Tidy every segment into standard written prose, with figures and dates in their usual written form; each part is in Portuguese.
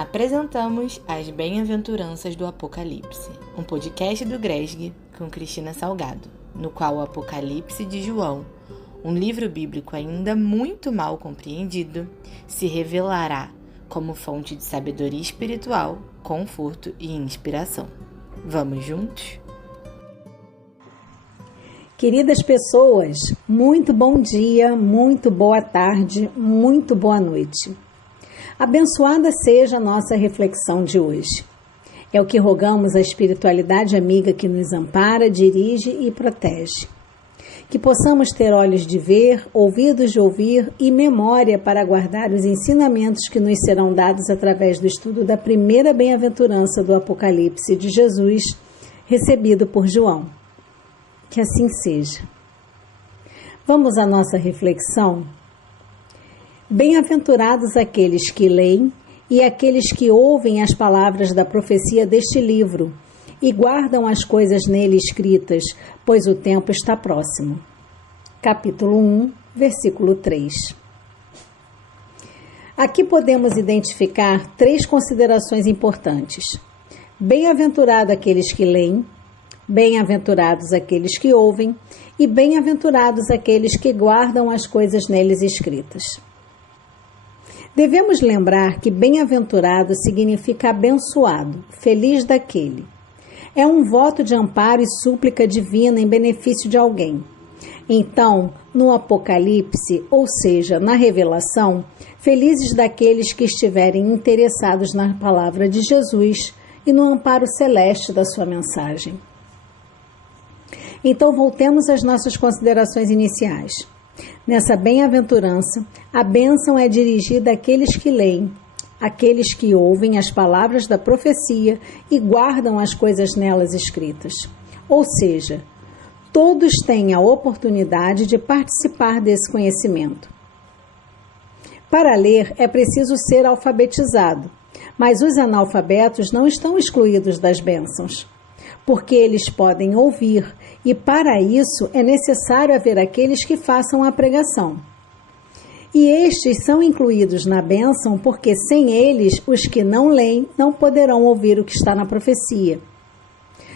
Apresentamos as Bem-aventuranças do Apocalipse, um podcast do GRESG com Cristina Salgado, no qual o Apocalipse de João, um livro bíblico ainda muito mal compreendido, se revelará como fonte de sabedoria espiritual, conforto e inspiração. Vamos juntos? Queridas pessoas, muito bom dia, muito boa tarde, muito boa noite. Abençoada seja a nossa reflexão de hoje. É o que rogamos à espiritualidade amiga que nos ampara, dirige e protege. Que possamos ter olhos de ver, ouvidos de ouvir e memória para guardar os ensinamentos que nos serão dados através do estudo da primeira bem-aventurança do Apocalipse de Jesus, recebido por João. Que assim seja. Vamos à nossa reflexão? Bem-aventurados aqueles que leem e aqueles que ouvem as palavras da profecia deste livro e guardam as coisas nele escritas, pois o tempo está próximo. Capítulo 1, versículo 3. Aqui podemos identificar 3 considerações importantes. Bem-aventurado aqueles que leem, bem-aventurados aqueles que ouvem e bem-aventurados aqueles que guardam as coisas neles escritas. Devemos lembrar que bem-aventurado significa abençoado, feliz daquele. É um voto de amparo e súplica divina em benefício de alguém. Então, no Apocalipse, ou seja, na revelação, felizes daqueles que estiverem interessados na palavra de Jesus e no amparo celeste da sua mensagem. Então, voltemos às nossas considerações iniciais. Nessa bem-aventurança, a bênção é dirigida àqueles que leem, àqueles que ouvem as palavras da profecia e guardam as coisas nelas escritas. Ou seja, todos têm a oportunidade de participar desse conhecimento. Para ler, é preciso ser alfabetizado, mas os analfabetos não estão excluídos das bênçãos, porque eles podem ouvir, e para isso é necessário haver aqueles que façam a pregação. E estes são incluídos na bênção porque sem eles, os que não leem não poderão ouvir o que está na profecia.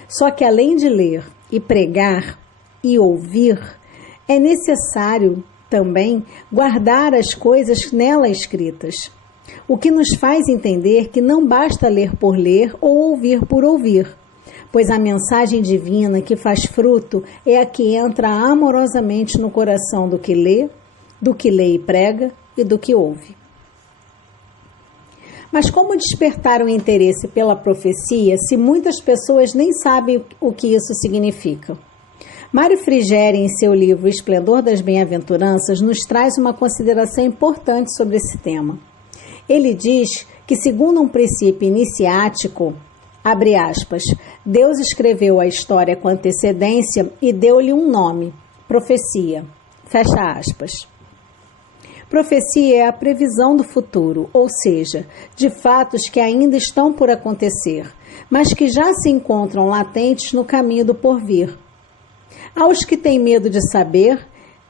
Só que além de ler e pregar e ouvir, é necessário também guardar as coisas nela escritas, o que nos faz entender que não basta ler por ler ou ouvir por ouvir, pois a mensagem divina que faz fruto é a que entra amorosamente no coração do que lê e prega e do que ouve. Mas como despertar o interesse pela profecia se muitas pessoas nem sabem o que isso significa? Mário Frigeri, em seu livro Esplendor das Bem-aventuranças, nos traz uma consideração importante sobre esse tema. Ele diz que, segundo um princípio iniciático, abre aspas, Deus escreveu a história com antecedência e deu-lhe um nome, profecia, fecha aspas. Profecia é a previsão do futuro, ou seja, de fatos que ainda estão por acontecer, mas que já se encontram latentes no caminho do porvir. Aos que têm medo de saber,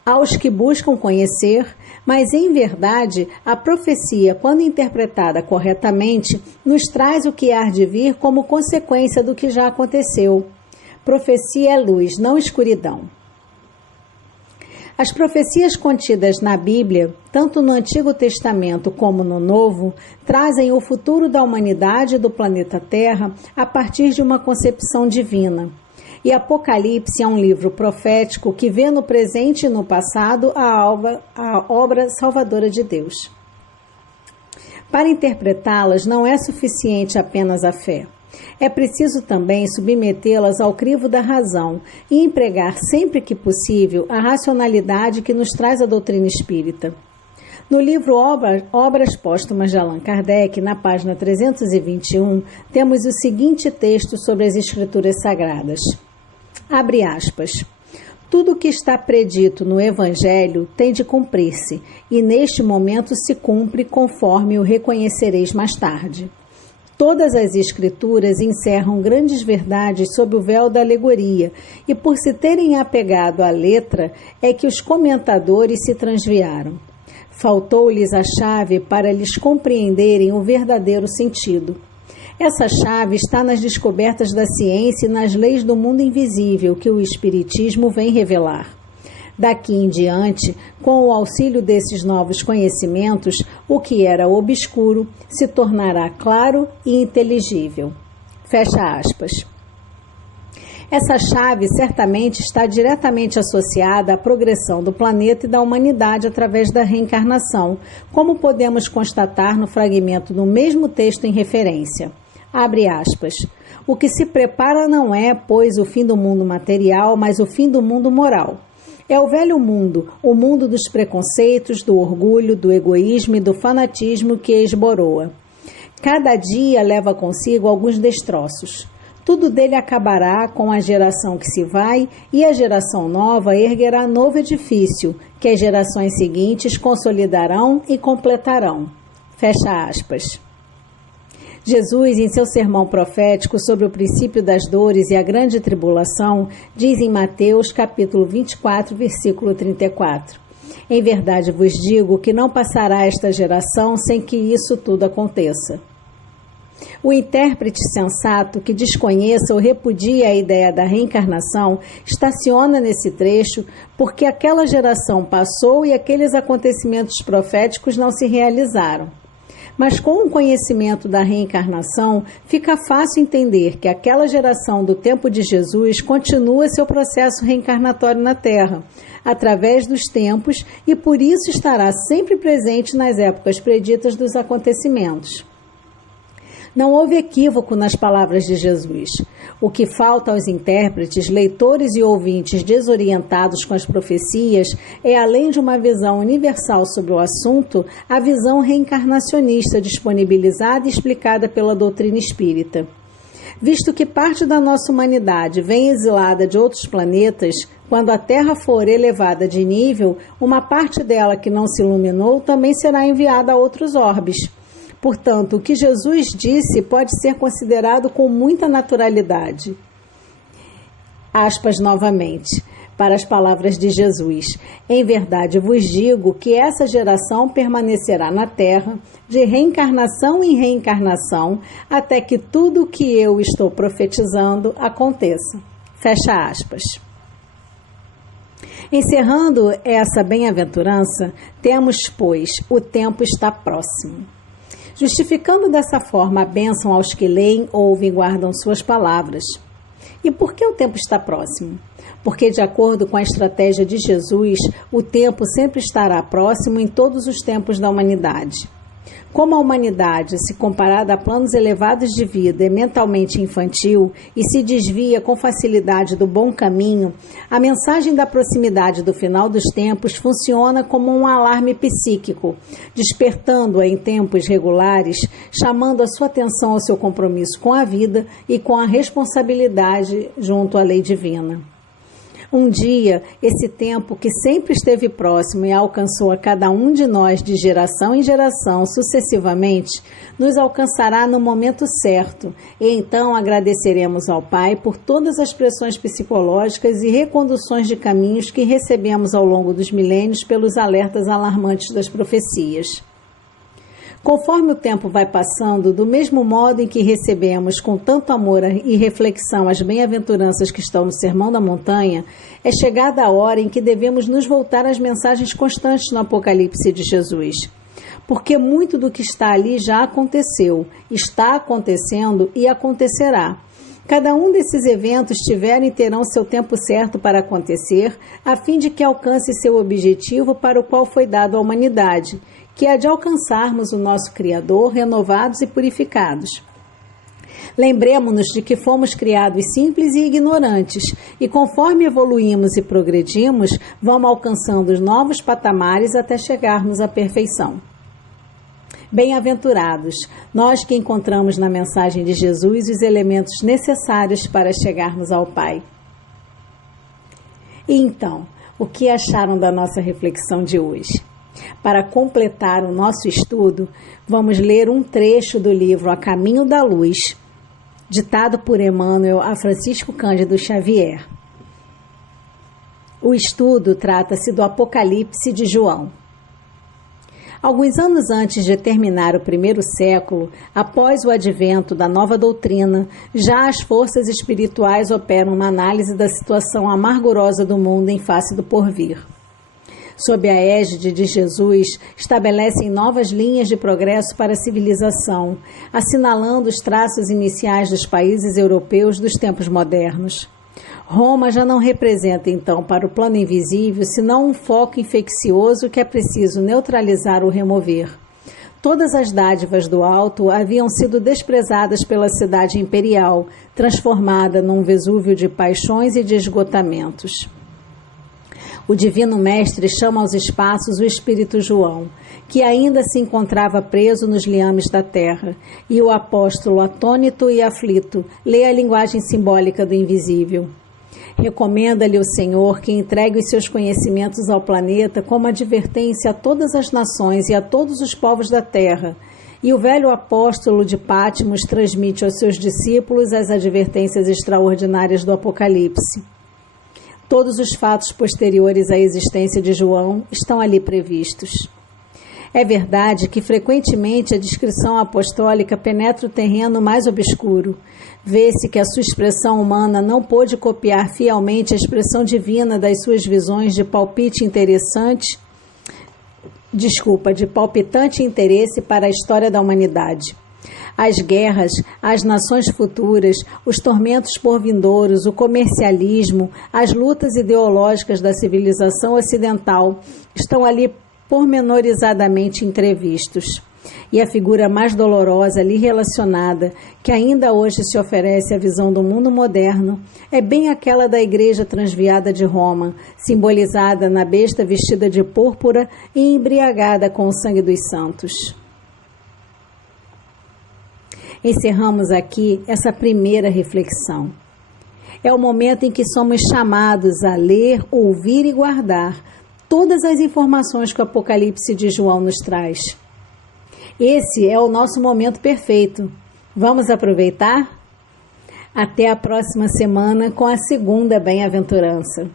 aos que buscam conhecer, mas em verdade, a profecia, quando interpretada corretamente, nos traz o que há de vir como consequência do que já aconteceu. Profecia é luz, não escuridão. As profecias contidas na Bíblia, tanto no Antigo Testamento como no Novo, trazem o futuro da humanidade e do planeta Terra a partir de uma concepção divina. E Apocalipse é um livro profético que vê no presente e no passado a obra salvadora de Deus. Para interpretá-las não é suficiente apenas a fé. É preciso também submetê-las ao crivo da razão e empregar sempre que possível a racionalidade que nos traz a doutrina espírita. No livro Obras Póstumas de Allan Kardec, na página 321, temos o seguinte texto sobre as Escrituras Sagradas. Abre aspas. Tudo o que está predito no Evangelho tem de cumprir-se, e neste momento se cumpre conforme o reconhecereis mais tarde. Todas as Escrituras encerram grandes verdades sob o véu da alegoria, e por se terem apegado à letra, é que os comentadores se transviaram. Faltou-lhes a chave para lhes compreenderem o verdadeiro sentido. Essa chave está nas descobertas da ciência e nas leis do mundo invisível que o Espiritismo vem revelar. Daqui em diante, com o auxílio desses novos conhecimentos, o que era obscuro se tornará claro e inteligível. Fecha aspas. Essa chave certamente está diretamente associada à progressão do planeta e da humanidade através da reencarnação, como podemos constatar no fragmento do mesmo texto em referência. Abre aspas. O que se prepara não é, pois, o fim do mundo material, mas o fim do mundo moral. É o velho mundo, o mundo dos preconceitos, do orgulho, do egoísmo e do fanatismo que esboroa. Cada dia leva consigo alguns destroços. Tudo dele acabará com a geração que se vai e a geração nova erguerá novo edifício, que as gerações seguintes consolidarão e completarão. Fecha aspas. Jesus, em seu sermão profético sobre o princípio das dores e a grande tribulação, diz em Mateus capítulo 24, versículo 34. Em verdade vos digo que não passará esta geração sem que isso tudo aconteça. O intérprete sensato que desconheça ou repudia a ideia da reencarnação estaciona nesse trecho porque aquela geração passou e aqueles acontecimentos proféticos não se realizaram. Mas com o conhecimento da reencarnação, fica fácil entender que aquela geração do tempo de Jesus continua seu processo reencarnatório na Terra, através dos tempos, e por isso estará sempre presente nas épocas preditas dos acontecimentos. Não houve equívoco nas palavras de Jesus. O que falta aos intérpretes, leitores e ouvintes desorientados com as profecias é, além de uma visão universal sobre o assunto, a visão reencarnacionista disponibilizada e explicada pela doutrina espírita. Visto que parte da nossa humanidade vem exilada de outros planetas, quando a Terra for elevada de nível, uma parte dela que não se iluminou também será enviada a outros orbes. Portanto, o que Jesus disse pode ser considerado com muita naturalidade. Aspas novamente, para as palavras de Jesus. Em verdade vos digo que essa geração permanecerá na Terra, de reencarnação em reencarnação, até que tudo o que eu estou profetizando aconteça. Fecha aspas. Encerrando essa bem-aventurança, temos, pois, o tempo está próximo. Justificando dessa forma a bênção aos que leem, ouvem e guardam suas palavras. E por que o tempo está próximo? Porque, de acordo com a estratégia de Jesus, o tempo sempre estará próximo em todos os tempos da humanidade. Como a humanidade, se comparada a planos elevados de vida, é mentalmente infantil e se desvia com facilidade do bom caminho, a mensagem da proximidade do final dos tempos funciona como um alarme psíquico, despertando-a em tempos regulares, chamando a sua atenção ao seu compromisso com a vida e com a responsabilidade junto à lei divina. Um dia, esse tempo que sempre esteve próximo e alcançou a cada um de nós de geração em geração, sucessivamente, nos alcançará no momento certo, e então agradeceremos ao Pai por todas as pressões psicológicas e reconduções de caminhos que recebemos ao longo dos milênios pelos alertas alarmantes das profecias. Conforme o tempo vai passando, do mesmo modo em que recebemos com tanto amor e reflexão as bem-aventuranças que estão no Sermão da Montanha, é chegada a hora em que devemos nos voltar às mensagens constantes no Apocalipse de Jesus. Porque muito do que está ali já aconteceu, está acontecendo e acontecerá. Cada um desses eventos tiveram e terão seu tempo certo para acontecer, a fim de que alcance seu objetivo para o qual foi dado à humanidade, que é de alcançarmos o nosso Criador renovados e purificados. Lembremos-nos de que fomos criados simples e ignorantes, e conforme evoluímos e progredimos, vamos alcançando os novos patamares até chegarmos à perfeição. Bem-aventurados, nós que encontramos na mensagem de Jesus os elementos necessários para chegarmos ao Pai. E então, o que acharam da nossa reflexão de hoje? Para completar o nosso estudo, vamos ler um trecho do livro A Caminho da Luz, ditado por Emmanuel a Francisco Cândido Xavier. O estudo trata-se do Apocalipse de João. Alguns anos antes de terminar o primeiro século, após o advento da nova doutrina, já as forças espirituais operam uma análise da situação amargurosa do mundo em face do porvir. Sob a égide de Jesus, estabelecem novas linhas de progresso para a civilização, assinalando os traços iniciais dos países europeus dos tempos modernos. Roma já não representa, então, para o plano invisível, senão um foco infeccioso que é preciso neutralizar ou remover. Todas as dádivas do alto haviam sido desprezadas pela cidade imperial, transformada num Vesúvio de paixões e de esgotamentos. O Divino Mestre chama aos espaços o Espírito João, que ainda se encontrava preso nos liames da terra, e o apóstolo, atônito e aflito, lê a linguagem simbólica do invisível. Recomenda-lhe o Senhor que entregue os seus conhecimentos ao planeta como advertência a todas as nações e a todos os povos da terra, e o velho apóstolo de Patmos transmite aos seus discípulos as advertências extraordinárias do Apocalipse. Todos os fatos posteriores à existência de João estão ali previstos. É verdade que frequentemente a descrição apostólica penetra o terreno mais obscuro. Vê-se que a sua expressão humana não pôde copiar fielmente a expressão divina das suas visões de palpitante interesse para a história da humanidade. As guerras, as nações futuras, os tormentos por vindouros, o comercialismo, as lutas ideológicas da civilização ocidental estão ali pormenorizadamente entrevistos. E a figura mais dolorosa ali relacionada, que ainda hoje se oferece à visão do mundo moderno, é bem aquela da Igreja Transviada de Roma, simbolizada na besta vestida de púrpura e embriagada com o sangue dos santos. Encerramos aqui essa primeira reflexão. É o momento em que somos chamados a ler, ouvir e guardar todas as informações que o Apocalipse de João nos traz. Esse é o nosso momento perfeito. Vamos aproveitar? Até a próxima semana com a segunda bem-aventurança.